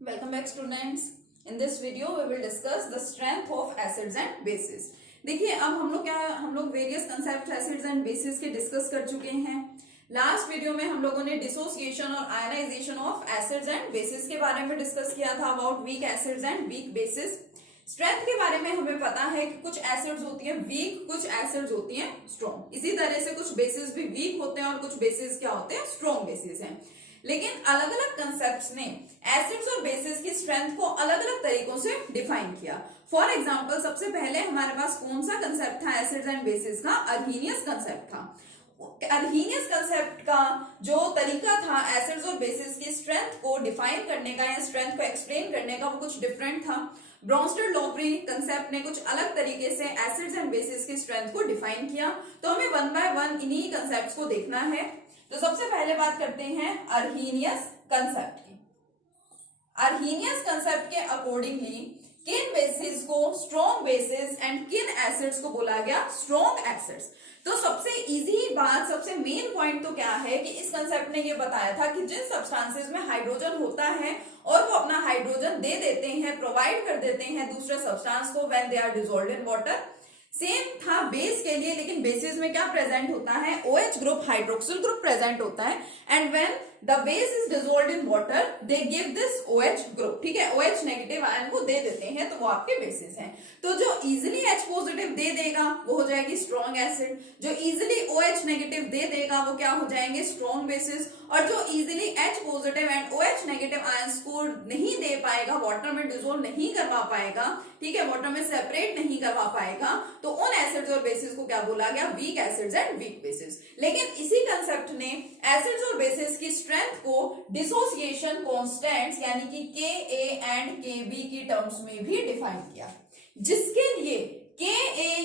Welcome back students. In this video we will discuss the strength of acids and bases. देखिए अब हम लोग various concept acids and bases के discuss कर चुके हैं. लास्ट वीडियो में हम लोगों ने डिसोसिएशन और ionisation of acids and bases के बारे में डिस्कस किया था about weak acids and weak bases. Strength के बारे में हमें पता है कि कुछ एसिड्स होती हैं वीक, कुछ एसिड्स होती हैं स्ट्रॉन्ग. इसी तरह से कुछ बेसिस भी वीक होते हैं और कुछ बेसिस क्या होते हैं, स्ट्रॉन्ग बेसिस हैं. लेकिन अलग अलग कंसेप्ट्स ने एसिड्स और बेसिस की स्ट्रेंथ को अलग अलग तरीकों से डिफाइन किया. फॉर एग्जांपल सबसे पहले हमारे पास कौन सा कंसेप्ट था एसिड्स एंड बेसिस का? अर्हीनियस कंसेप्ट था. अर्हीनियस कंसेप्ट का जो तरीका था एसिड्स और बेसिस की स्ट्रेंथ को डिफाइन करने का या स्ट्रेंथ को एक्सप्लेन करने का वो कुछ डिफरेंट था. ब्रॉन्स्टेड लॉवरी कंसेप्ट ने कुछ अलग तरीके से एसिड्स एंड बेसिस की स्ट्रेंथ को डिफाइन किया. तो हमें वन बाय वन इन्हीं कंसेप्ट्स को देखना है. तो सबसे पहले बात करते हैं अर्हीनियस कंसेप्ट की. अर्हीनियस कंसेप्ट के अकॉर्डिंगली किन बेसिस को स्ट्रॉन्ग बेसिस एंड किन एसिड्स को बोला गया स्ट्रॉन्ग एसिड्स. तो सबसे इजी बात, सबसे मेन पॉइंट तो क्या है कि इस कंसेप्ट ने ये बताया था कि जिन सब्सटेंसेस में हाइड्रोजन होता है और वो अपना हाइड्रोजन दे देते हैं, प्रोवाइड कर देते हैं दूसरे सब्सटेंस को when they are dissolved in water. Same था बेस के लिए, लेकिन बेसिस में क्या प्रेजेंट होता है? OH group, hydroxyl group present होता है. And when the base is dissolved in water they give this OH group. ठीक है, OH नेगेटिव आयन को दे देते हैं तो वो आपके बेसिस हैं. तो जो इजिली H पॉजिटिव दे देगा वो हो जाएगी स्ट्रॉन्ग एसिड. जो इजिली OH नेगेटिव दे देगा वो क्या हो जाएंगे? Strong bases. और जो easily H positive and OH negative ions को नहीं दे पाएगा, वाटर में डिसॉल्व नहीं करवा पाएगा, ठीक है, वाटर में सेपरेट नहीं करवा पाएगा, तो उन एसिड्स और बेसिस को क्या बोला गया? Weak acids and weak bases. लेकिन इसी कंसेप्ट ने एसिड्स और बेसिस की स्ट्रेंथ को डिसोसिएशन कांस्टेंट्स यानी कि Ka एंड Kb की टर्म्स में भी डिफाइन किया, जिसके लिए Ka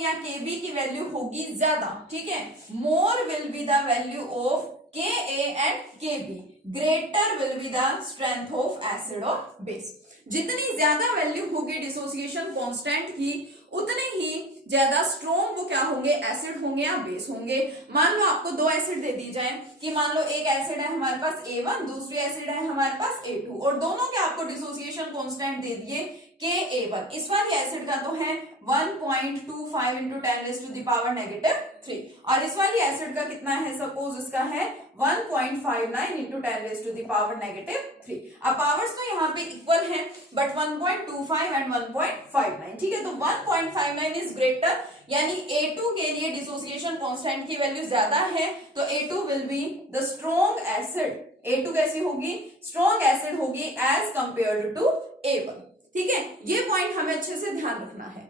या Kb की वैल्यू होगी ज्यादा. ठीक है, more will be the value of Ka and Kb, greater will be the strength of acid और बेस. जितनी ज्यादा वैल्यू होगी डिसोसिएशन कांस्टेंट की उतने ही ज्यादा स्ट्रॉन्ग वो क्या होंगे? एसिड होंगे या बेस होंगे. मान लो आपको दो एसिड दे दी जाए कि मान लो एक एसिड है हमारे पास A1, दूसरी एसिड है हमारे पास A2 और दोनों के आपको डिसोसिएशन कांस्टेंट दे दिए Ka1. इस वाली एसिड का तो है 1.25 into 10⁻³ और इस वाली एसिड का कितना है? सपोज इसका है 1.59 into 10⁻³. अब पावर्स तो यहाँ पे इक्वल है बट 1.25 एंड 1.59. ठीक है, तो 1.59 इज ग्रेटर यानी A2 के लिए डिसोसिएशन कांस्टेंट की वैल्यू ज्यादा है तो A2 will be the strong acid. A2 कैसी होगी? स्ट्रॉन्ग एसिड होगी एज कंपेयर्ड टू A1. ठीक है, ये पॉइंट हमें अच्छे से ध्यान रखना है.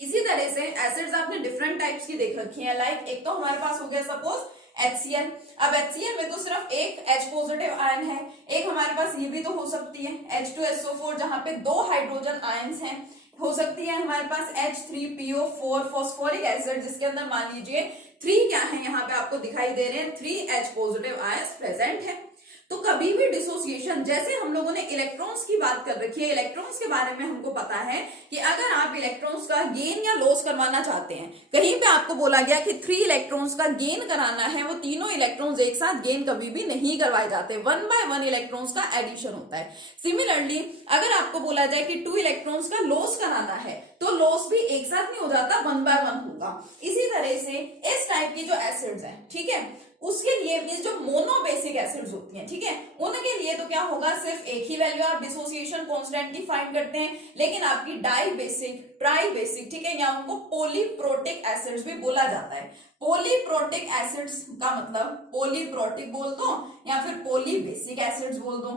इसी तरह से एसिड्स आपने डिफरेंट टाइप्स की देख रखी है. लाइक एक तो हमारे पास हो गया सपोज HCl. अब HCl में तो सिर्फ एक H पॉजिटिव आयन है. एक हमारे पास ये भी तो हो सकती है H2SO4 जहां पे दो हाइड्रोजन आयंस हैं. हो सकती है हमारे पास H3PO4 फॉस्फोरिक एसिड जिसके अंदर मान लीजिए 3 क्या है यहाँ पे आपको दिखाई दे रहे हैं 3 H पॉजिटिव आयंस प्रेजेंट है. तो कभी भी डिसोसिएशन, जैसे हम लोगों ने इलेक्ट्रॉन्स की बात कर रखी है, इलेक्ट्रॉन्स के बारे में हमको पता है कि अगर आप इलेक्ट्रॉन्स का गेन या लॉस करवाना चाहते हैं, कहीं पे आपको बोला गया कि 3 इलेक्ट्रॉन्स का गेन कराना है, वो तीनों इलेक्ट्रॉन्स एक साथ गेन कभी भी नहीं करवाए जाते. 1 by 1 इलेक्ट्रॉन्स का एडिशन होता है. सिमिलरली अगर आपको बोला जाए कि 2 इलेक्ट्रॉन्स का लॉस कराना है तो लॉस भी एक साथ नहीं हो जाता, 1 by 1 होगा. इसी तरह से इस टाइप की जो एसिड्स हैं, ठीक है, उसके लिए मींस जो मोनोबेसिक एसिड्स होती हैं, ठीक है, उनके लिए तो क्या होगा? सिर्फ एक ही वैल्यू आप डिसोसिएशन कांस्टेंट की फाइंड करते हैं. लेकिन आपकी डाई बेसिक, ट्राई बेसिक, ठीक है, या उनको पॉलीप्रोटिक एसिड्स भी बोला जाता है. पॉलीप्रोटिक एसिड्स का मतलब पॉलीप्रोटिक बोल दो या फिर पॉलीबेसिक एसिड्स बोल दो.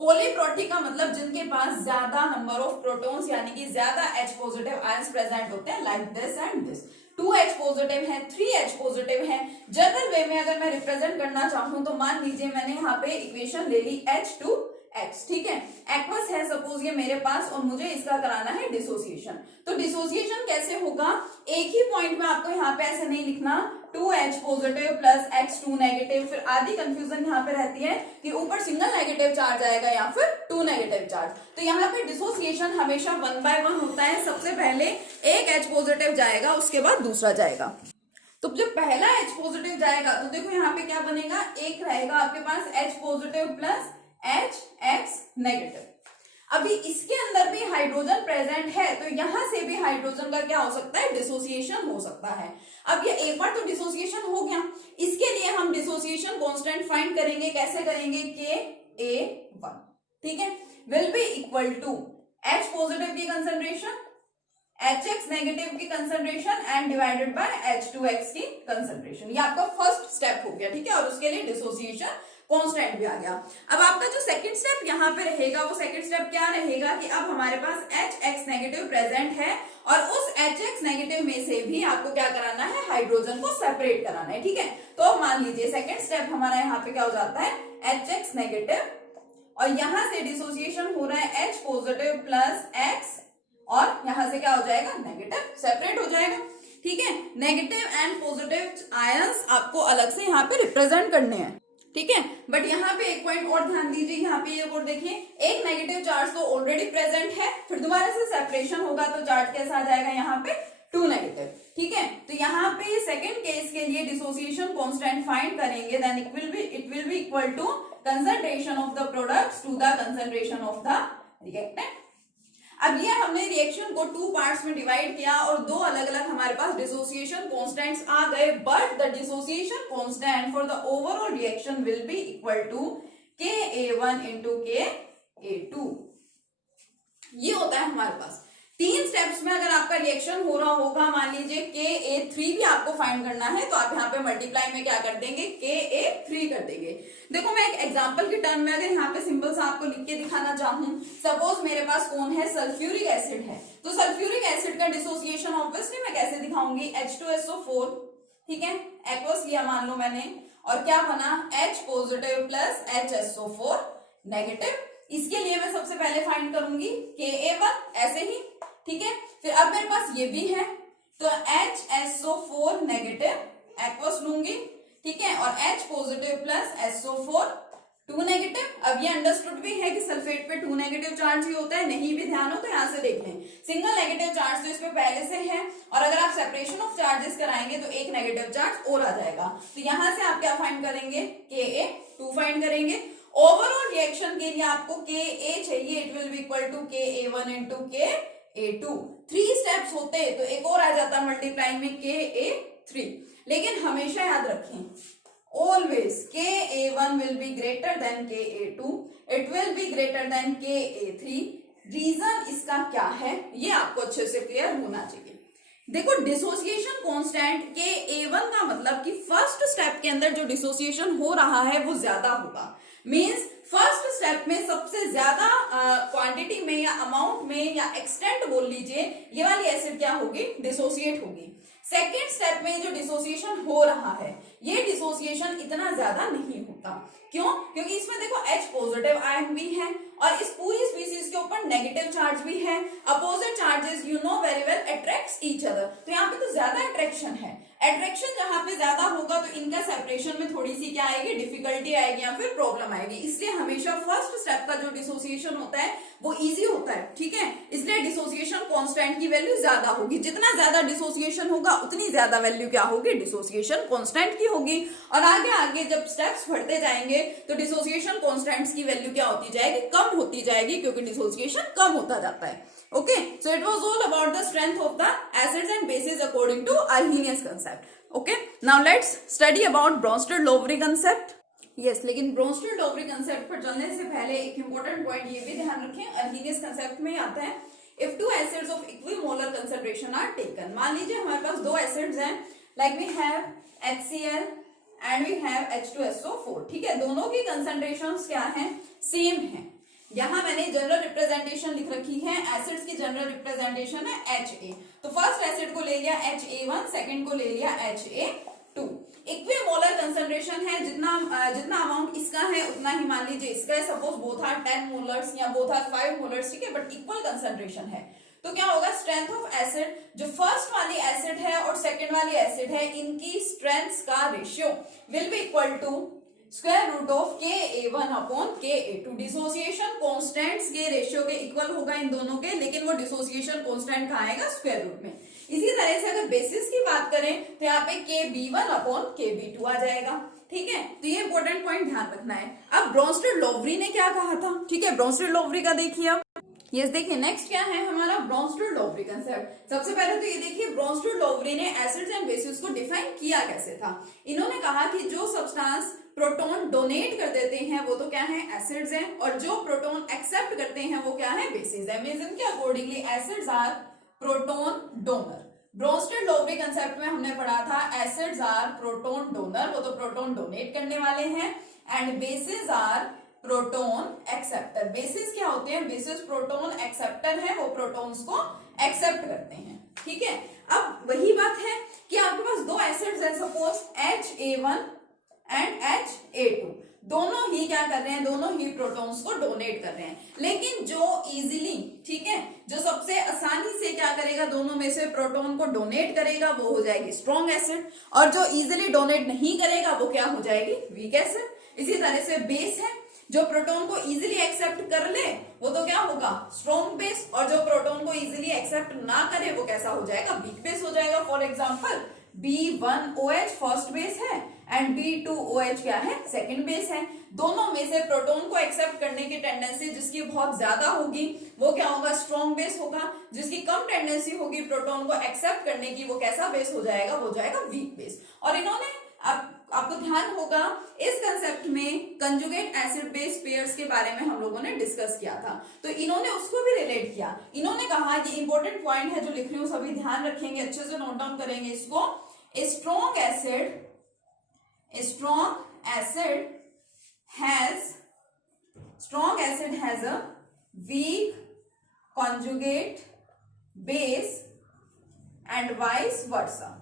पॉलीप्रोटिक का मतलब जिनके पास ज्यादा नंबर ऑफ प्रोटॉन्स यानी कि ज्यादा H पॉजिटिव आयंस प्रेजेंट होते हैं, like this and this. 2 H positive है, 3 H पॉजिटिव है. जनरल वे में अगर मैं रिप्रेजेंट करना चाहूं तो मान लीजिए मैंने यहाँ पे इक्वेशन ले ली H2H. ठीक है, एक्वस है सपोज ये मेरे पास और मुझे इसका कराना है डिसोसिएशन. तो डिसोसिएशन कैसे होगा? एक ही पॉइंट में आपको यहाँ पे ऐसे नहीं लिखना 2H positive plus H2 negative. फिर आधी कंफ्यूजन यहाँ पे रहती है कि ऊपर सिंगल नेगेटिव चार्ज आएगा या फिर 2 नेगेटिव चार्ज. तो यहाँ पे डिसोसिएशन हमेशा 1 by 1 होता है. सबसे पहले एक H पॉजिटिव जाएगा, उसके बाद दूसरा जाएगा. तो जब पहला H पॉजिटिव जाएगा तो देखो यहाँ पे क्या बनेगा? एक रहेगा आपके पास H positive plus HX negative. अभी इसके अंदर भी हाइड्रोजन प्रेजेंट है तो यहां से भी हाइड्रोजन का क्या हो सकता है, डिसोसिएशन हो सकता है। अब ये एक बार तो डिसोसिएशन हो गया, इसके लिए हम डिसोसिएशन कांस्टेंट फाइंड करेंगे। कैसे करेंगे, Ka1, ठीक है, will be equal to H positive की कंसंट्रेशन, HX नेगेटिव की concentration and divided by H2X की कंसंट्रेशन। ये आपका फर्स्ट स्टेप हो गया, ठीक है, और उसके लिए डिसोसिएशन कांस्टेंट भी आ गया। अब आपका जो सेकंड स्टेप यहाँ पे रहेगा, वो सेकंड स्टेप क्या रहेगा कि अब हमारे पास HX नेगेटिव प्रेजेंट है और उस HX नेगेटिव में से भी आपको क्या कराना है, हाइड्रोजन को सेपरेट कराना है, ठीक है। तो मान लीजिए सेकंड स्टेप हमारा यहाँ पे क्या हो जाता है, HX नेगेटिव और यहां से डिसोसिएशन हो रहा है H पॉजिटिव प्लस X और यहां से क्या हो जाएगा, नेगेटिव, सेपरेट हो जाएगा, ठीक है। नेगेटिव एंड पॉजिटिव आयंस आपको अलग से यहाँ पे रिप्रेजेंट करने हैं, ठीक है। बट यहाँ पे एक पॉइंट और ध्यान दीजिए, यहाँ पे ये और देखिए, एक नेगेटिव चार्ज तो ऑलरेडी प्रेजेंट है, फिर दोबारा से सेपरेशन होगा तो चार्ज कैसा आ जाएगा यहाँ पे, 2 नेगेटिव, ठीक है। तो यहाँ पे सेकंड केस के लिए डिसोसिएशन कांस्टेंट फाइंड करेंगे, then it will be equal to concentration of the products to the concentration of the reactant. अब ये हमने रिएक्शन को 2 पार्ट्स में डिवाइड किया और 2 अलग अलग हमारे पास डिसोसिएशन कांस्टेंट्स आ गए, but the dissociation constant for the overall reaction will be equal to Ka1 into Ka2। ये होता है हमारे पास 3 स्टेप्स में। अगर आपका रिएक्शन हो रहा होगा, मान लीजिए Ka3 भी आपको फाइंड करना है, तो आप यहाँ पे मल्टीप्लाई में क्या कर देंगे, Ka3 कर देंगे। देखो मैं एक एग्जांपल के टर्म में अगर यहाँ पे सिंपल सा आपको लिख के दिखाना चाहूं, सपोज मेरे पास कौन है, सल्फ्यूरिक एसिड है, तो सल्फ्यूरिक एसिड का डिसोसिएशन ऑब्वियसली मैं कैसे दिखाऊंगी, H2SO4, ठीक है, एक्वस लिया मान लो मैंने, और क्या बना, H positive plus HSO4 negative. इसके लिए मैं सबसे पहले फाइंड करूंगी Ka1, ऐसे ही, ठीक है। फिर अब मेरे पास ये भी है तो HSO4 नेगेटिव एक्वस लूंगी, ठीक है, और H positive plus SO4 2 negative. अब ये अंडरस्टूड भी है कि सल्फेट पे 2 नेगेटिव चार्ज ही होता है, नहीं भी ध्यान हो तो यहाँ से देख लें, सिंगल नेगेटिव चार्ज तो इसमें पहले से है, और अगर आप सेपरेशन ऑफ चार्जेस कराएंगे तो एक नेगेटिव चार्ज और आ जाएगा। तो यहाँ से आप क्या फाइंड करेंगे, Ka2 फाइंड करेंगे। ओवरऑल रिएक्शन के लिए आपको Ka चाहिए, it will be equal to Ka1 into Ka2। 3 steps होते तो एक और आ जाता मल्टीप्लाई में Ka3, लेकिन हमेशा याद रखें, always Ka1 will be greater than Ka2, it will be greater than Ka3। Reason इसका क्या है ये आपको अच्छे से क्लियर होना चाहिए। देखो डिसोसिएशन कांस्टेंट Ka1 का मतलब कि फर्स्ट स्टेप के अंदर जो डिसोसिएशन हो रहा है वो ज्यादा होगा, मींस फर्स्ट स्टेप में सबसे ज्यादा क्वांटिटी में या अमाउंट में या एक्सटेंट बोल लीजिए, ये वाली एसिड क्या होगी, डिसोसिएट होगी। सेकेंड स्टेप में जो डिसोसिएशन हो रहा है ये डिसोसिएशन इतना ज्यादा नहीं होता, क्यों, क्योंकि इसमें देखो H पॉजिटिव आयन भी है और इस पूरी स्पीसीज के ऊपर नेगेटिव चार्ज भी है। Opposite charges you know very well attracts each other, तो यहाँ पे तो ज्यादा अट्रैक्शन है। अट्रैक्शन जहां पे ज्यादा होगा तो इनका सेपरेशन में थोड़ी सी क्या आएगी, डिफिकल्टी आएगी या फिर प्रॉब्लम आएगी। इसलिए हमेशा फर्स्ट स्टेप का जो डिसोसिएशन होता है वो इजी होता है, ठीक है। इसलिए डिसोसिएशन कांस्टेंट की वैल्यू ज्यादा होगी, जितना ज्यादा डिसोसिएशन होगा उतनी ज्यादा वैल्यू क्या होगी, डिसोसिएशन कांस्टेंट की होगी। और आगे आगे जब स्टेप्स बढ़ते जाएंगे तो डिसोसिएशन कांस्टेंट्स की वैल्यू क्या होती जाएगी, कम होती जाएगी, क्योंकि डिसोसिएशन कम होता जाता है। Okay, so it was all about the strength of the acids and bases according to Arrhenius concept. Okay, now let's study about Bronsted-Lowry concept. Yes, लेकिन Bronsted-Lowry concept पर चलने से पहले एक important point ये भी ध्यान रखें, Arrhenius concept में आता है if two acids of equimolar concentration are taken। मान लीजिए हमारे पास 2 acids हैं, like we have HCl and we have H2SO4, ठीक है, दोनों की concentrations क्या हैं, सेम है। यहां मैंने जनरल रिप्रेजेंटेशन लिख रखी है, एसिड्स की जनरल रिप्रेजेंटेशन है Ha, तो फर्स्ट एसिड को ले लिया Ha1, सेकंड को ले लिया Ha2। इक्विमोलर कंसंट्रेशन है, जितना अमाउंट इसका है उतना ही मान लीजिए इसका है। सपोज बोथ आर 10 मोलर्स या बोथ आर 5 मोलर्स, ठीक है, बट इक्वल कंसंट्रेशन है, तो क्या होगा, स्ट्रेंथ ऑफ एसिड, जो फर्स्ट वाली एसिड है और सेकंड वाली एसिड है, इनकी स्ट्रेंथ का ratio will be equal to square root of Ka1 upon Ka2। Dissociation constants के रेशियो के इक्वल होगा इन दोनों के, लेकिन वो डिसोसिएशन कांस्टेंट कहाँ आएगा, स्क्वायर रूट में। इसी तरह से अगर बेसिस की बात करें तो यहाँ पे Kb1 अपॉन Kb2 आ जाएगा, ठीक है, तो ये इंपॉर्टेंट पॉइंट ध्यान रखना है। अब ब्रोंस्टेड लोवरी ने क्या कहा था, ठीक है, ब्रोंस्टेड लोवरी का देखिए अब। ये देखिए नेक्स्ट क्या है हमारा ब्रोंस्टेड लोवरी कंसेप्ट। सबसे पहले तो ये देखिए ब्रोंस्टेड लोवरी ने एसिड्स एंड बेसिस को डिफाइन किया कैसे था। इन्होंने कहा कि जो सब्सटेंस प्रोटॉन डोनेट कर देते हैं वो तो क्या है, एसिड्स हैं, और जो प्रोटॉन एक्सेप्ट करते हैं वो क्या है, बेसिस है। मींस इनके accordingly acids are proton donor. Bronsted Lowry concept में हमने पढ़ा था एसिड्स आर प्रोटॉन डोनर, वो तो प्रोटॉन डोनेट करने वाले हैं, and bases are proton acceptor. Bases क्या होते हैं, बेसिस प्रोटॉन एक्सेप्टर है, वो प्रोटॉन्स को एक्सेप्ट करते हैं, ठीक है। अब वही बात है कि आपके पास दो एसिड्स हैं, सपोज HA1 एंड HA2, दोनों ही क्या कर रहे हैं, दोनों ही प्रोटॉन्स को डोनेट कर रहे हैं, लेकिन जो इजीली, ठीक है, जो सबसे आसानी से क्या करेगा, दोनों में से प्रोटॉन को डोनेट करेगा वो हो जाएगी स्ट्रॉन्ग एसिड, और जो इजीली डोनेट नहीं करेगा वो क्या हो जाएगी, वीक एसिड। इसी तरह से बेस है, जो प्रोटॉन को इजीली एक्सेप्ट कर ले वो तो क्या होगा, स्ट्रॉन्ग बेस, और जो प्रोटॉन को इजीली एक्सेप्ट ना करे वो कैसा हो जाएगा, वीक बेस हो जाएगा। For example B1OH first base है एंड B2OH क्या है, सेकंड बेस है। दोनों में से प्रोटॉन को एक्सेप्ट करने की टेंडेंसी जिसकी बहुत ज्यादा होगी वो क्या होगा, स्ट्रॉन्ग बेस होगा। जिसकी कम टेंडेंसी होगी प्रोटॉन को एक्सेप्ट करने की वो कैसा बेस हो जाएगा, वो जाएगा वीक बेस। और इन्होंने आपको ध्यान होगा इस कंसेप्ट में कंजुगेट एसिड बेस पेयर्स के बारे में हम लोगों ने डिस्कस किया था, तो इन्होंने उसको भी रिलेट किया। इन्होंने कहा ये इंपॉर्टेंट पॉइंट है जो लिख रही हूं, सभी ध्यान रखेंगे, अच्छे से नोट डाउन करेंगे इसको। Strong acid has a weak conjugate base and vice versa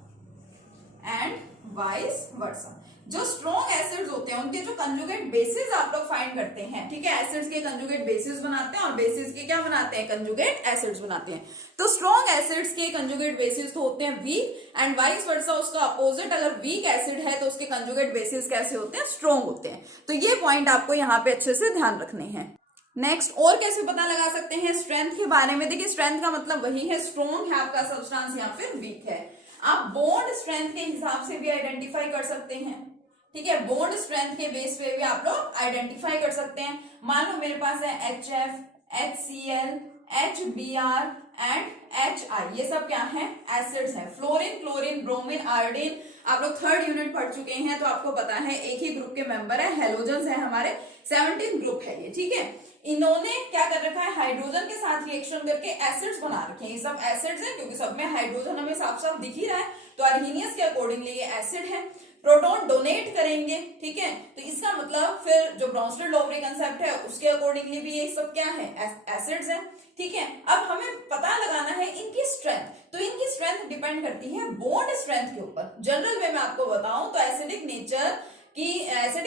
जो स्ट्रॉन्ग एसिड्स होते हैं उनके जो कंजुगेट बेसिस आप लोग फाइंड करते हैं, ठीक है, एसिड्स के कंजुगेट बेसिस बनाते हैं और बेसिस के क्या बनाते हैं, कंजुगेट एसिड्स बनाते हैं। तो स्ट्रॉन्ग एसिड्स के कंजुगेट बेसिस तो होते हैं वीक, एंड वाइस वर्सा उसका अपोजिट, अगर वीक एसिड है तो उसके कंजुगेट बेसिस कैसे होते हैं, स्ट्रॉन्ग होते हैं। तो ये पॉइंट आपको यहाँ पे अच्छे से ध्यान रखने हैं। नेक्स्ट और कैसे पता लगा सकते हैं स्ट्रेंथ के बारे में, देखिए स्ट्रेंथ का मतलब वही है स्ट्रॉन्ग है आपका सब्सटेंस या फिर वीक है। आप बॉन्ड स्ट्रेंथ के हिसाब से भी आइडेंटिफाई कर सकते हैं, ठीक है, बॉन्ड स्ट्रेंथ के बेस पे भी आप लोग आइडेंटिफाई कर सकते हैं। मान लो मेरे पास है HF, HCl, HBr and HI, ये सब क्या है, एसिड्स हैं। फ्लोरीन, क्लोरीन, ब्रोमीन, आयोडीन आप लोग थर्ड यूनिट पढ़ चुके हैं तो आपको पता है एक ही ग्रुप के मेंबर है, हेलोजन्स है हमारे, 17 ग्रुप है ये, ठीक है। इन्होंने क्या कर रखा है, हाइड्रोजन के साथ रिएक्शन करके एसिड्स बना रखे हैं। ये सब एसिड्स हैं क्योंकि सब में हाइड्रोजन हमें साफ साफ दिख ही रहा है, तो अर्हीनियस के अकॉर्डिंगली ये एसिड है। प्रोटॉन डोनेट करेंगे, ठीक है, तो इसका मतलब फिर जो ब्रोंस्टेड लोवरी कंसेप्ट है उसके अकॉर्डिंगली भी ये सब क्या है, एसिड्स हैं, ठीक है। अब हमें पता लगाना है इनकी स्ट्रेंथ, तो इनकी स्ट्रेंथ डिपेंड करती है बॉन्ड स्ट्रेंथ के ऊपर। जनरल वे में आपको बताऊं तो एसिडिक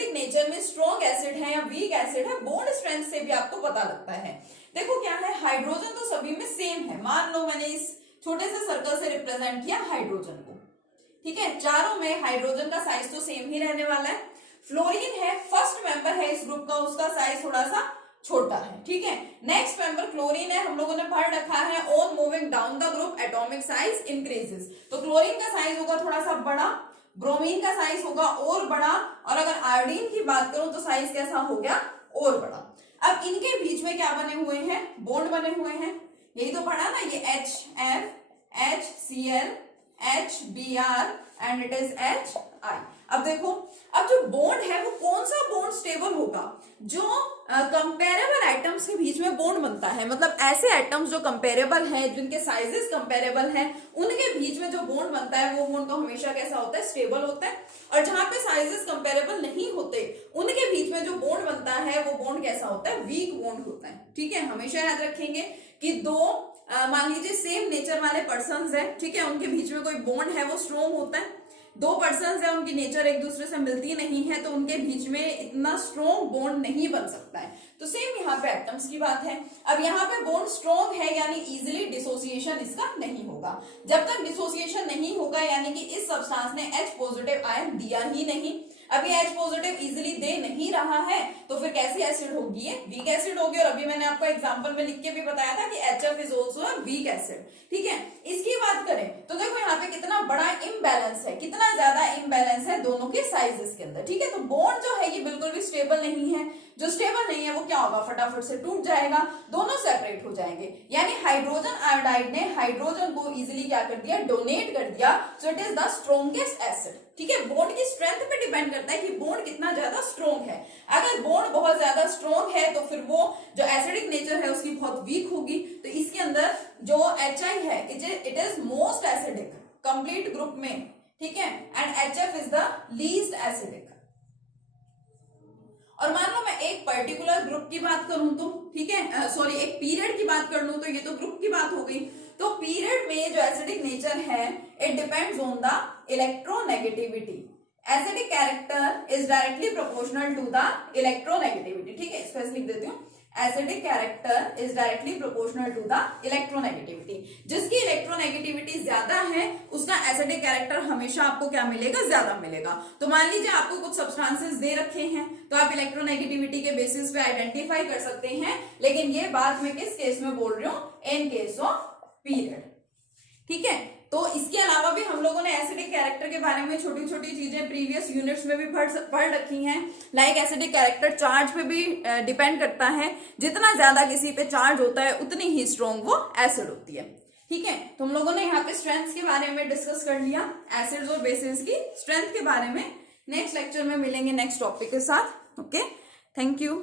नेचर में स्ट्रॉन्ग एसिड है या वीक एसिड है, बॉन्ड स्ट्रेंथ से भी आपको पता लगता है। देखो क्या है, हाइड्रोजन तो सभी में सेम है, मान लो मैंने इस छोटे से सर्कल से रिप्रेजेंट किया हाइड्रोजन को, ठीक है, चारों में हाइड्रोजन का साइज तो सेम ही रहने वाला है। फ्लोरीन है, फर्स्ट मेंबर है इस ग्रुप का, उसका साइज थोड़ा सा छोटा है, ठीक है। नेक्स्ट मेंबर क्लोरीन है, हम लोगों ने पढ़ रखा है on moving down the group atomic size increases, तो क्लोरीन का साइज होगा थोड़ा सा बड़ा, ब्रोमीन का साइज होगा और बड़ा, और अगर आयोडीन की बात करूं तो साइज कैसा हो गया, और बड़ा। अब इनके बीच में क्या बने हुए हैं, बॉन्ड बने हुए हैं, यही तो पढ़ा ना, ये HF, HCl, HBr and it is HI। अब देखो, अब जो बॉन्ड है वो कौन सा बॉन्ड स्टेबल होगा, जो कंपेरेबल आइटम्स के बीच में बॉन्ड बनता है, मतलब ऐसे आइटम्स जो कंपेरेबल हैं, जिनके साइजेस कंपेरेबल हैं, उनके बीच में जो बॉन्ड बनता है वो बॉन्ड तो हमेशा कैसा होता है, स्टेबल होता है। और जहां पे साइजेस कंपेरेबल नहीं होते उनके बीच में जो बॉन्ड बनता है वो बॉन्ड कैसा होता है, वीक बॉन्ड होता है, ठीक है। हमेशा याद रखेंगे कि दो मान लीजिए सेम नेचर वाले पर्सन्स हैं, ठीक है, उनके बीच में कोई बॉन्ड है वो स्ट्रॉन्ग होता है। दो पर्सन्स हैं, उनकी नेचर एक दूसरे से मिलती नहीं है, तो उनके बीच में इतना स्ट्रॉन्ग बॉन्ड नहीं बन सकता है। तो सेम यहाँ पे एटम्स की बात है। अब यहाँ पे बॉन्ड स्ट्रॉन्ग है यानी इजीली डिसोसिएशन इसका नहीं होगा। जब तक डिसोसिएशन नहीं होगा यानी कि इस सब्सटेंस ने H पॉजिटिव आयन दिया ही नहीं, अभी H पॉजिटिव इजीली दे नहीं रहा है, तो फिर कैसी एसिड होगी, ये वीक एसिड होगी। और अभी मैंने आपको एग्जांपल में लिख के भी बताया था कि HF is also a weak acid, ठीक है। इसकी बात करें तो देखो यहाँ पे कितना बड़ा इम्बैलेंस है, कितना ज्यादा इम्बैलेंस है दोनों के साइजेस के अंदर, ठीक है। तो बॉन्ड जो है ये बिल्कुल भी स्टेबल नहीं है, जो स्टेबल नहीं है वो क्या होगा, फटाफट से टूट जाएगा, दोनों सेपरेट हो जाएंगे। यानी हाइड्रोजन आयोडाइड ने हाइड्रोजन को इजीली क्या कर दिया, डोनेट कर दिया, so it is the strongest acid, ठीक है। बॉन्ड की स्ट्रेंथ पे डिपेंड करता है कि बॉन्ड कितना ज्यादा स्ट्रॉन्ग है। अगर बॉन्ड बहुत ज्यादा स्ट्रॉन्ग है तो फिर वो जो एसिडिक नेचर है उसकी बहुत वीक होगी। तो इसके अंदर जो HI है it is most acidic complete group में, ठीक है, and HF is the least acidic. और मान लो मैं एक पर्टिकुलर ग्रुप की बात करूं तो, ठीक है, सॉरी एक पीरियड की बात कर लूं तो ये तो ग्रुप की बात हो गई। तो पीरियड में जो एसिडिक नेचर है it depends on the electronegativity. Acidic character is directly proportional to the electronegativity, ठीक है, स्पेस लिख देती हूँ। Acidic character is directly proportional to the electronegativity. जिसकी इलेक्ट्रोनेगेटिविटी ज्यादा है उसका एसिडिक कैरेक्टर हमेशा आपको क्या मिलेगा, ज्यादा मिलेगा। तो मान लीजिए आपको कुछ सब्सटेंसेस दे रखे हैं तो आप इलेक्ट्रोनेगेटिविटी के बेसिस पे आइडेंटिफाई कर सकते हैं, लेकिन ये बात मैं किस केस में बोल रही हूँ, इन केस ऑफ पीरियड, ठीक है। तो इसके अलावा भी हम लोगों ने एसिडिक कैरेक्टर के बारे में छोटी छोटी चीजें प्रीवियस यूनिट्स में भी पढ़ रखी हैं। लाइक एसिडिक कैरेक्टर चार्ज पे भी डिपेंड करता है, जितना ज्यादा किसी पे चार्ज होता है उतनी ही स्ट्रॉन्ग वो एसिड होती है, ठीक है। तो हम लोगों ने यहाँ पे स्ट्रेंथ के बारे में डिस्कस कर लिया, एसिड्स और बेसिस की स्ट्रेंथ के बारे में। नेक्स्ट लेक्चर में मिलेंगे नेक्स्ट टॉपिक के साथ। Okay, thank you.